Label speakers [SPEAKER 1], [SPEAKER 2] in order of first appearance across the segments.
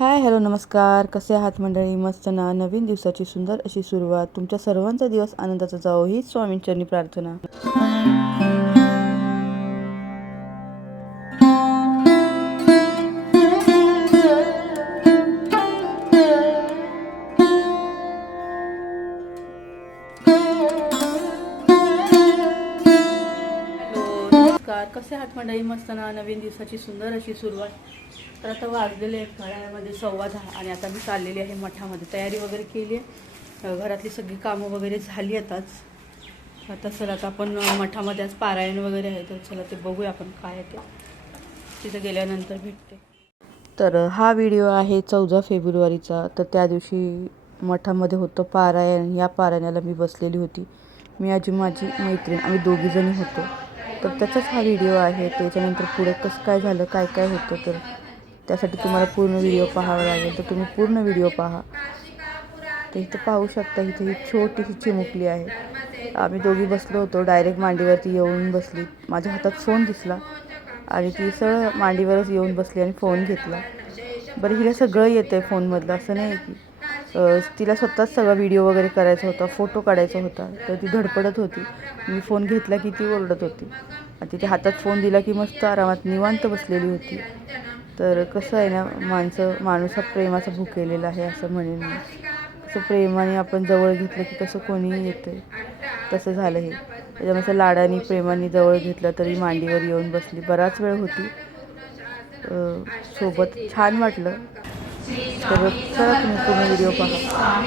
[SPEAKER 1] Hi hello नमस्कार. कसे आहात मंडळी? मस्त ना? नवीन दिवसाची सुंदर अशी सुरुवात. तुमच्या सर्वांचा दिवस आनंदाचा जावो ही स्वामींचरणी प्रार्थना.
[SPEAKER 2] हॅलो नमस्कार. कसे आहात मंडळी? मस्त ना? नवीन दिवसाची सुंदर अशी सुरुवात. तर आता वाजलेले आहेत घड्याळामध्ये सव्वा दहा आणि आता मी चाललेली आहे मठामध्ये. तयारी वगैरे केली आहे. घरातली सगळी कामं वगैरे झाली आताच. आता चला आता आपण मठामध्ये आज पारायण वगैरे आहे तर चला ते बघूया आपण काय ते. तिथं गेल्यानंतर भेटते.
[SPEAKER 1] तर हा व्हिडिओ आहे चौदा फेब्रुवारीचा. तर त्या दिवशी मठामध्ये होतं पारायण. या पारायणाला मी बसलेली होती. मी आजी माझी मैत्रीण आम्ही दोघीजणी होतो. तर त्याचाच हा व्हिडिओ आहे. त्याच्यानंतर पुढे कसं काय झालं काय काय होतं तर त्यासाठी तुम्हाला पूर्ण व्हिडिओ पाहावा लागेल. तर तुम्ही पूर्ण व्हिडिओ पहा. तर इथं पाहू शकता इथे ही छोटीशी चिमुकली आहे. आम्ही दोघी बसलो होतो डायरेक्ट मांडीवरती येऊन बसली. माझ्या हातात फोन दिसला आणि ती सरळ मांडीवरच येऊन बसली आणि फोन घेतला. बरं हिला सगळं येतं आहे फोनमधलं असं नाही की. तिला स्वतःच सगळा व्हिडिओ वगैरे करायचा होता फोटो काढायचा होता. तर ती धडपडत होती. मी फोन घेतला की ती ओरडत होती. आणि तिथे हातात फोन दिला की मस्त आरामात निवांत बसलेली होती. तर कसं आहे ना माणसं माणूस हा प्रेमाचा भुकेलेला आहे असं म्हणेन मी. कसं प्रेमाने आपण जवळ घेतलं की कसं कोणीही येतं तसं झालं हे. त्याच्यामुळे असं लाडाने प्रेमाने जवळ घेतलं तरी मांडीवर येऊन बसली. बराच वेळ होती. सोबत छान वाटलं.
[SPEAKER 3] तर चला तुम्ही पूर्ण व्हिडिओ पहा.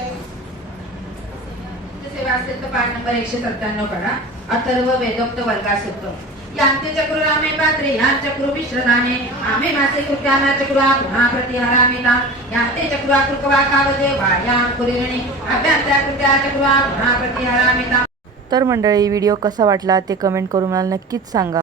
[SPEAKER 4] सेवा असेल तर पाठ नंबर एकशे सत्त्याण्णव करा. अथर्व वेदोक्त वर्गास वर्गासुत्त यांते चक्रुरामे पात्रे या चक्रू मिश्रदाने आमे मासे कृत्याना चक्रुआ पुन्हा प्रतिहारामिता यांते चक्रुआ कृकवा कावजे वाया कुरिणी अभ्यंत्या कृत्या चक्रुआ पुन्हा प्रतिहारामिता
[SPEAKER 1] तर मंडळी व्हिडिओ कसा वाटला ते कमेंट करून मला नक्कीच सांगा.